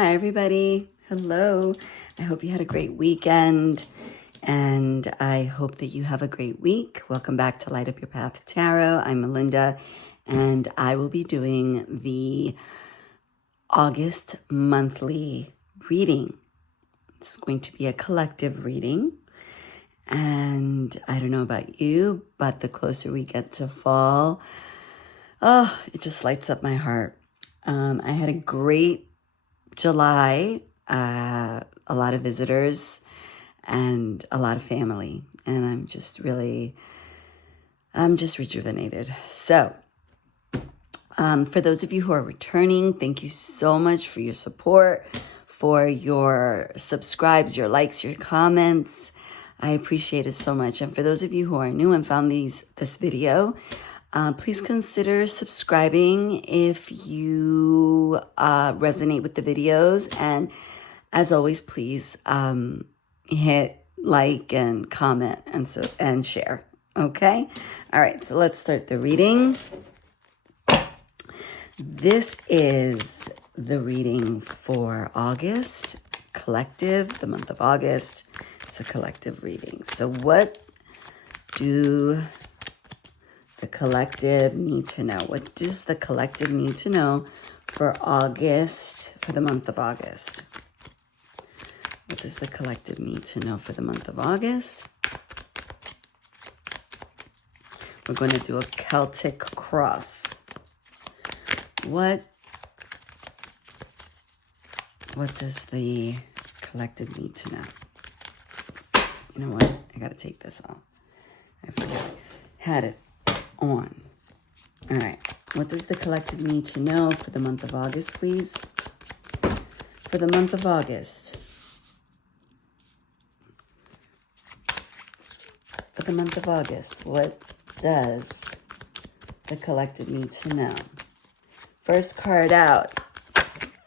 Hi, everybody. Hello. I hope you had a great weekend, and I hope that you have a great week. Welcome back to Light Up Your Path Tarot. I'm Melinda, and I will be doing the August monthly reading. It's going to be a collective reading, and I don't know about you, but the closer we get to fall, it just lights up my heart. I had a great July, a lot of visitors and a lot of family, and I'm just rejuvenated. So, for those of you who are returning, thank you so much for your support, for your subscribes, your likes, your comments. I appreciate it so much. And for those of you who are new and found this video, please consider subscribing if you resonate with the videos. And as always, please hit like and comment and share. Okay? All right, so let's start the reading. This is the reading for August, collective, the month of August. It's a collective reading. So what do the collective need to know? What does the collective need to know for August, for the month of August? What does the collective need to know for the month of August? We're going to do a Celtic cross. What does the collective need to know? You know what? I got to take this off. I forgot. Had it on. All right. What does the collective need to know for the month of August, please? For the month of August. For the month of August, what does the collective need to know? First card out,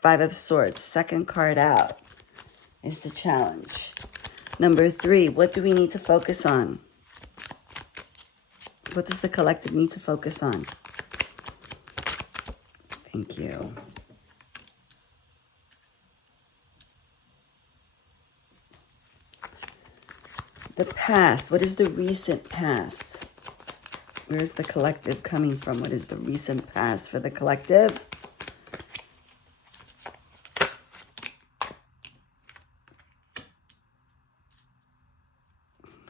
Five of Swords. Second card out is the challenge. Number 3, what do we need to focus on? What does the collective need to focus on? Thank you. The past. What is the recent past? Where is the collective coming from? What is the recent past for the collective?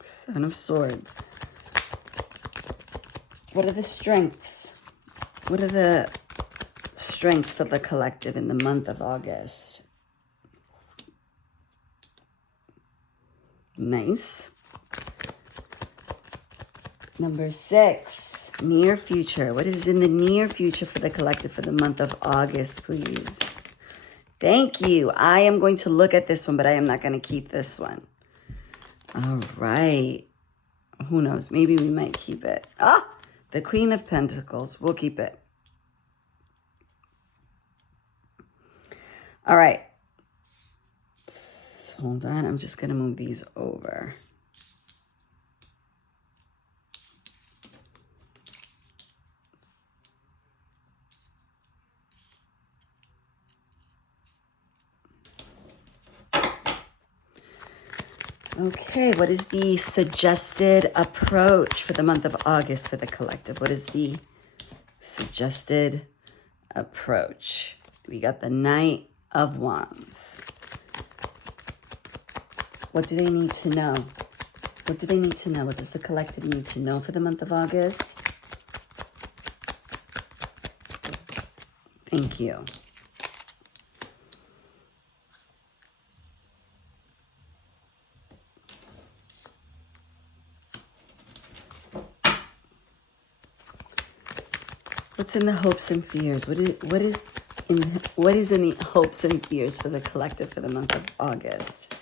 Seven of Swords. What are the strengths? What are the strengths for the collective in the month of August? Nice. Number 6, near future. What is in the near future for the collective for the month of August, please? Thank you. I am going to look at this one, but I am not going to keep this one. All right. Who knows? Maybe we might keep it. The Queen of Pentacles. We'll keep it. All right. Hold on. I'm just going to move these over. Okay, what is the suggested approach for the month of August for the collective? What is the suggested approach? We got the Knight of Wands. What do they need to know? What do they need to know? What does the collective need to know for the month of August? Thank you. What's in the hopes and fears? What is in the hopes and fears for the collective for the month of August?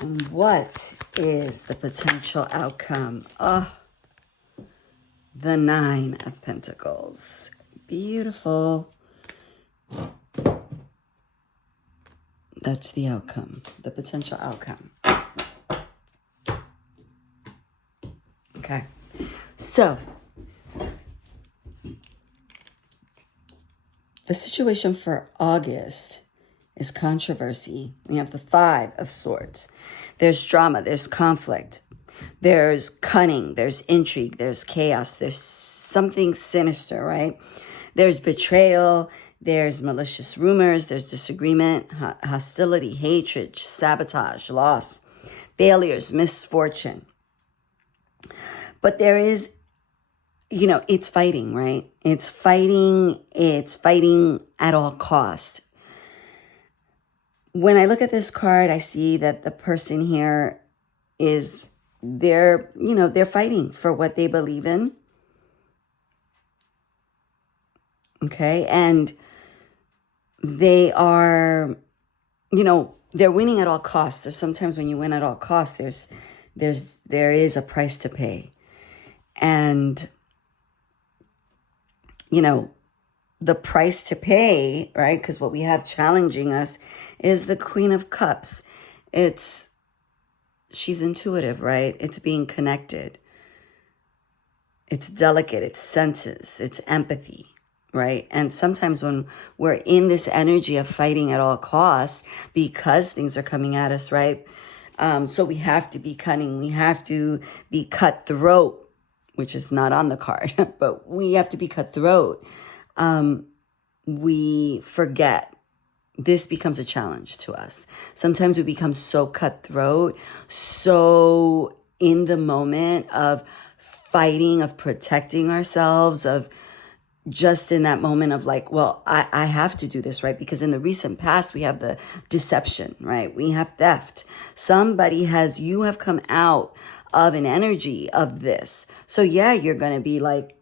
And what is the potential outcome? The 9 of Pentacles. Beautiful. That's the outcome, the potential outcome. Okay. So, The situation for August is controversy. We have the Five of Swords. There's drama, there's conflict, there's cunning, there's intrigue, there's chaos, there's something sinister, right? There's betrayal, there's malicious rumors, there's disagreement, hostility, hatred, sabotage, loss, failures, misfortune. But there is, it's fighting, right? It's fighting at all cost. When I look at this card, I see that the person here they're fighting for what they believe in. Okay. And they are, they're winning at all costs. So sometimes when you win at all costs, there is a price to pay. And, the price to pay, right? Because what we have challenging us is the Queen of Cups. She's intuitive, right? It's being connected. It's delicate, it's senses, it's empathy, right? And sometimes when we're in this energy of fighting at all costs because things are coming at us, right? So we have to be cunning. We have to be cutthroat, which is not on the card, but we have to be cutthroat. We forget. This becomes a challenge to us. Sometimes we become so cutthroat, so in the moment of fighting, of protecting ourselves, of just in that moment of like, well, I have to do this, right? Because in the recent past, we have the deception, right? We have theft. You have come out of an energy of this. So yeah, you're going to be like,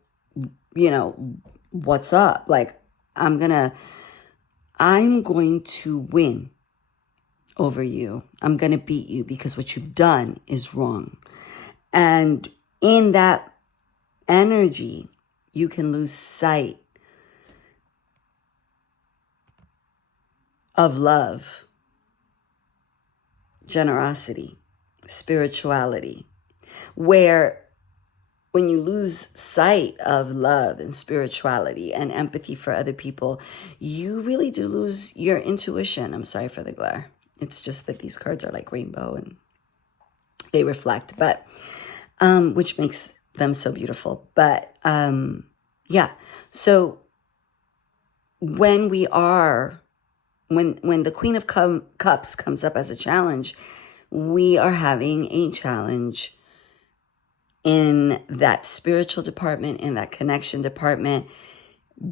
what's up? Like, I'm going to win over you. I'm going to beat you because what you've done is wrong. And in that energy, you can lose sight of love, generosity, spirituality, where when you lose sight of love and spirituality and empathy for other people, you really do lose your intuition. I'm sorry for the glare. It's just that these cards are like rainbow and they reflect, but which makes them so beautiful. But yeah, so when the Queen of Cups comes up as a challenge, we are having a challenge in that spiritual department, in that connection department,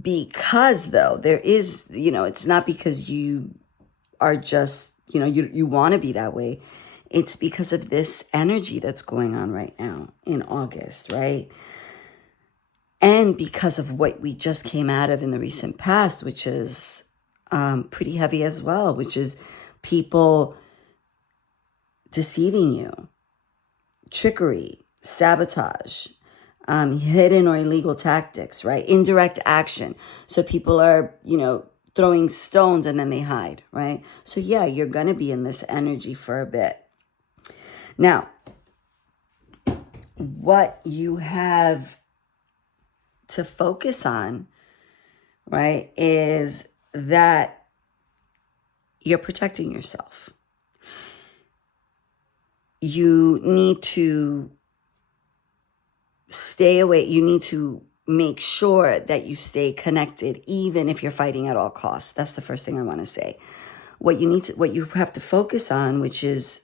because though there is, it's not because you are just, you want to be that way. It's because of this energy that's going on right now in August, right? And because of what we just came out of in the recent past, which is pretty heavy as well, which is people deceiving you, trickery, sabotage, hidden or illegal tactics, right? Indirect action. So people are, throwing stones and then they hide, right? So yeah, you're going to be in this energy for a bit. Now, what you have to focus on, right, is that you're protecting yourself. You need to stay away. You need to make sure that you stay connected, even if you're fighting at all costs. That's the first thing I want to say. What you have to focus on, which is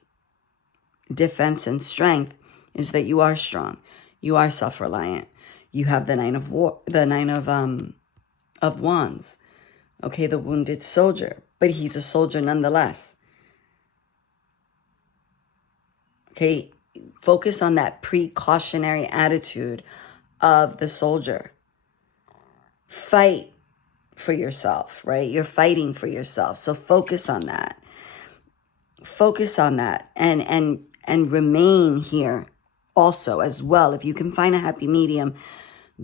defense and strength, is that you are strong. You are self-reliant. You have the Nine of Wands. Okay, the wounded soldier, but he's a soldier nonetheless. Okay, focus on that precautionary attitude of the soldier. Fight for yourself, right? You're fighting for yourself. So focus on that. Focus on that and remain here also as well. If you can find a happy medium,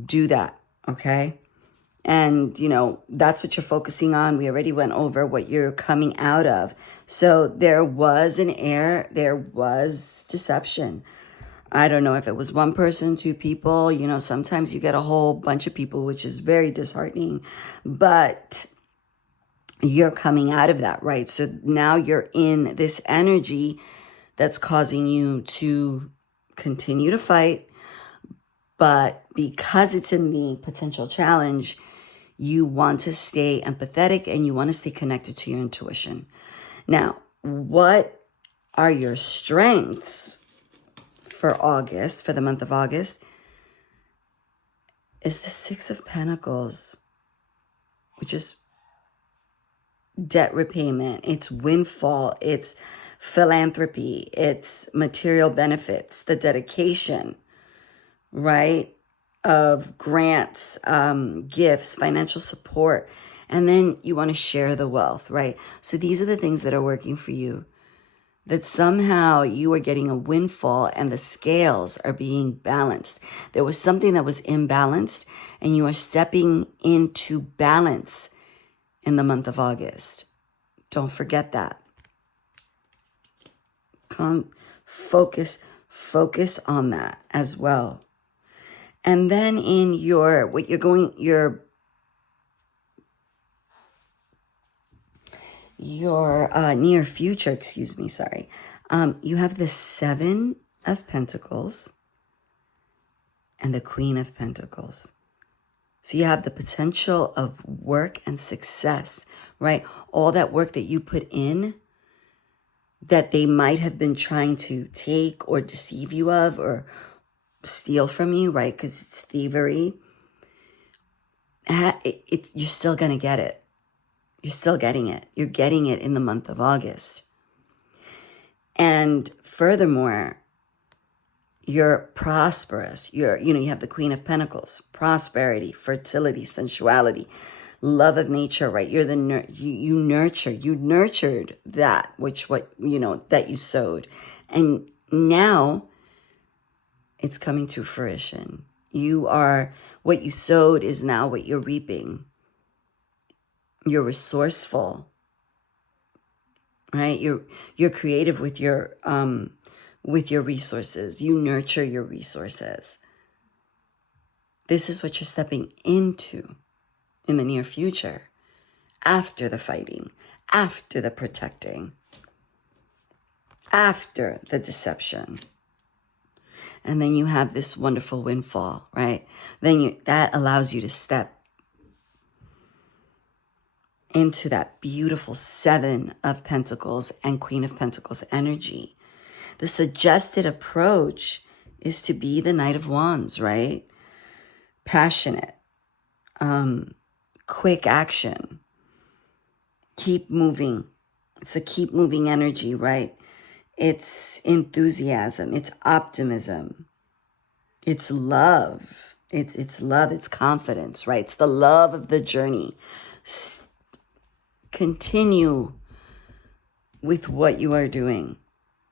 do that, okay? And, that's what you're focusing on. We already went over what you're coming out of. So there was deception. I don't know if it was one person, two people, sometimes you get a whole bunch of people, which is very disheartening. But you're coming out of that, right? So now you're in this energy that's causing you to continue to fight. But because it's in the potential challenge, you want to stay empathetic and you want to stay connected to your intuition. Now, what are your strengths for August, for the month of August? Is the Six of Pentacles, which is debt repayment, it's windfall, it's philanthropy, it's material benefits, the dedication, right, of grants, gifts, financial support, and then you want to share the wealth, right? So these are the things that are working for you, that somehow you are getting a windfall and the scales are being balanced. There was something that was imbalanced and you are stepping into balance in the month of August. Don't forget that. Focus on that as well. And then in your near future, you have the Seven of Pentacles and the Queen of Pentacles. So you have the potential of work and success, right? All that work that you put in that they might have been trying to take or deceive you of or steal from you, right? Because it's thievery. You're still going to get it. You're still getting it. You're getting it in the month of August. And furthermore, you're prosperous. You have the Queen of Pentacles, prosperity, fertility, sensuality, love of nature, right? You're you nurtured that that you sowed. And now it's coming to fruition. What you sowed is now what you're reaping. You're resourceful, right? You're creative with your resources. You nurture your resources. This is what you're stepping into in the near future, after the fighting, after the protecting, after the deception. And then you have this wonderful windfall, right? That allows you to step into that beautiful Seven of Pentacles and Queen of Pentacles energy. The suggested approach is to be the Knight of Wands, right? Passionate, quick action, keep moving. It's a keep moving energy, right? It's enthusiasm, it's optimism, it's love, it's love, it's confidence, right? It's the love of the journey. Continue with what you are doing.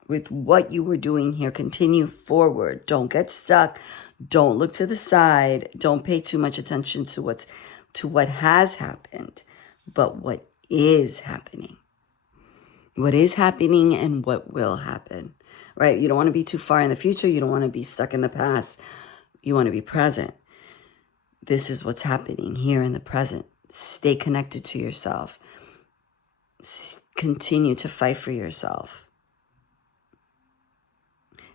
With what you were doing here, continue forward. Don't get stuck. Don't look to the side. Don't pay too much attention to what has happened, but what is happening. What is happening and what will happen, right? You don't want to be too far in the future. You don't want to be stuck in the past. You want to be present. This is what's happening here in the present. Stay connected to yourself. Continue to fight for yourself.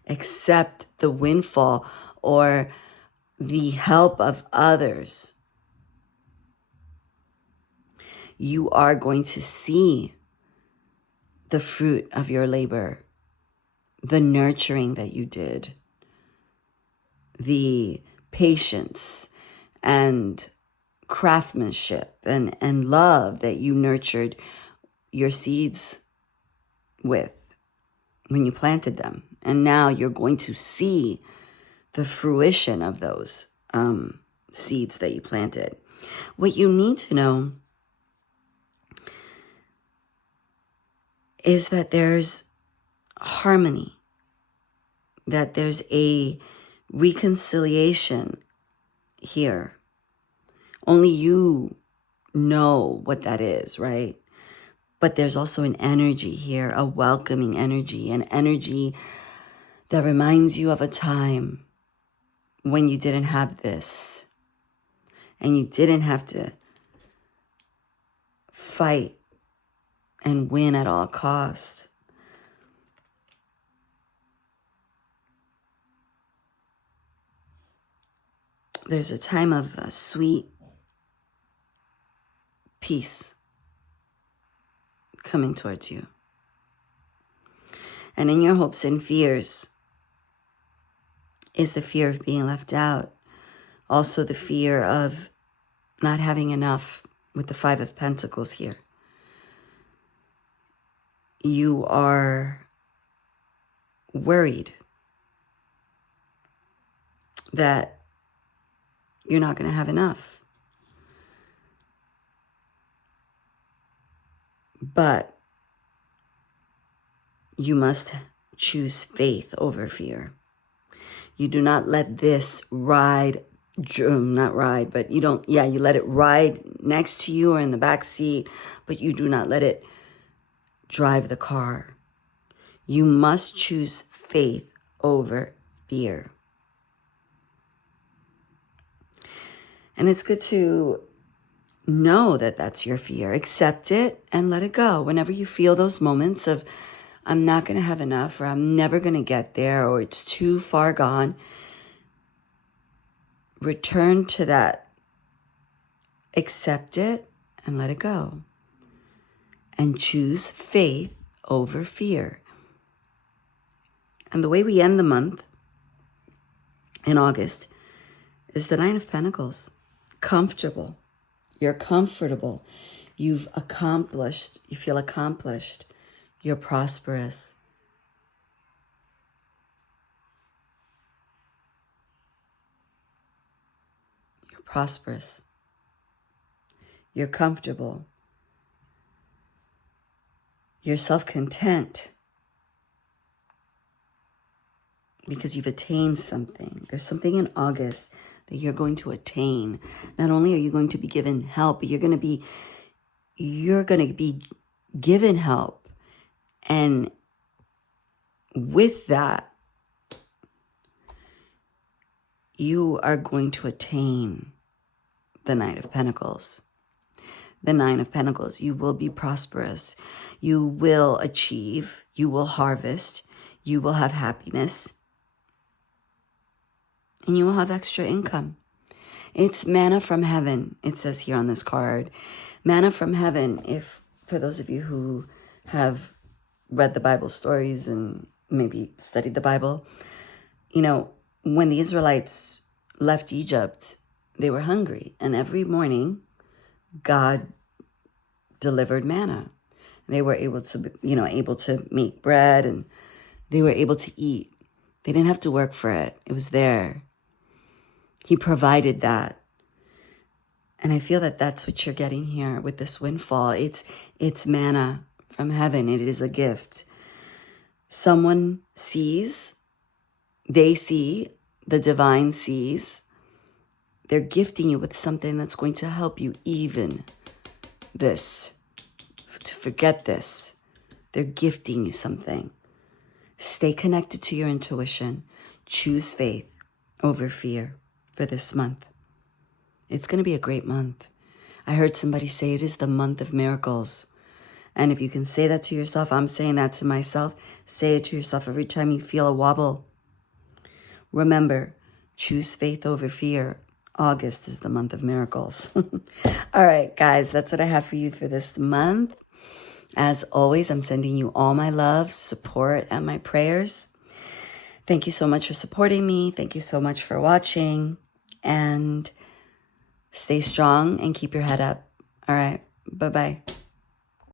Accept the windfall or the help of others. You are going to see the fruit of your labor, the nurturing that you did, the patience and craftsmanship and love that you nurtured your seeds with when you planted them. And now you're going to see the fruition of those seeds that you planted. What you need to know is that there's harmony, that there's a reconciliation here. Only you know what that is, right? But there's also an energy here, a welcoming energy, an energy that reminds you of a time when you didn't have this and you didn't have to fight and win at all costs. There's a time of sweet peace coming towards you. And in your hopes and fears is the fear of being left out. Also the fear of not having enough with the Five of Pentacles here. You are worried that you're not going to have enough. But you must choose faith over fear. You do not let this ride, not ride, but you don't, yeah, you let it ride next to you or in the back seat, but you do not let it drive the car. You must choose faith over fear. And it's good to know that that's your fear. Accept it and let it go. Whenever you feel those moments of, I'm not going to have enough, or I'm never going to get there, or it's too far gone, return to that. Accept it and let it go. And choose faith over fear. And the way we end the month in August is the Nine of Pentacles. Comfortable. You're comfortable. You've accomplished. You feel accomplished. You're prosperous. You're prosperous. You're comfortable. You're self-content. Because you've attained something. There's something in August that you're going to attain. Not only are you going to be given help, but you're going to be given help. And with that, you are going to attain the Knight of Pentacles. The Nine of Pentacles. You will be prosperous. You will achieve. You will harvest. You will have happiness. And you will have extra income. It's manna from heaven, it says here on this card. Manna from heaven, if for those of you who have read the Bible stories and maybe studied the Bible, you know, when the Israelites left Egypt, they were hungry. And every morning, God delivered manna. They were able to make bread, and they were able to eat. They didn't have to work for it. It was there. He provided that. And I feel that that's what you're getting here with this windfall. It's manna from heaven. It is a gift. Someone sees, they see, the divine sees. They're gifting you with something that's going to help you even this, to forget this. They're gifting you something. Stay connected to your intuition. Choose faith over fear for this month. It's going to be a great month. I heard somebody say it is the month of miracles. And if you can say that to yourself, I'm saying that to myself. Say it to yourself every time you feel a wobble. Remember, choose faith over fear. August is the month of miracles. All right, guys, that's what I have for you for this month. As always, I'm sending you all my love, support, and my prayers. Thank you so much for supporting me. Thank you so much for watching. And stay strong and keep your head up. All right, bye-bye.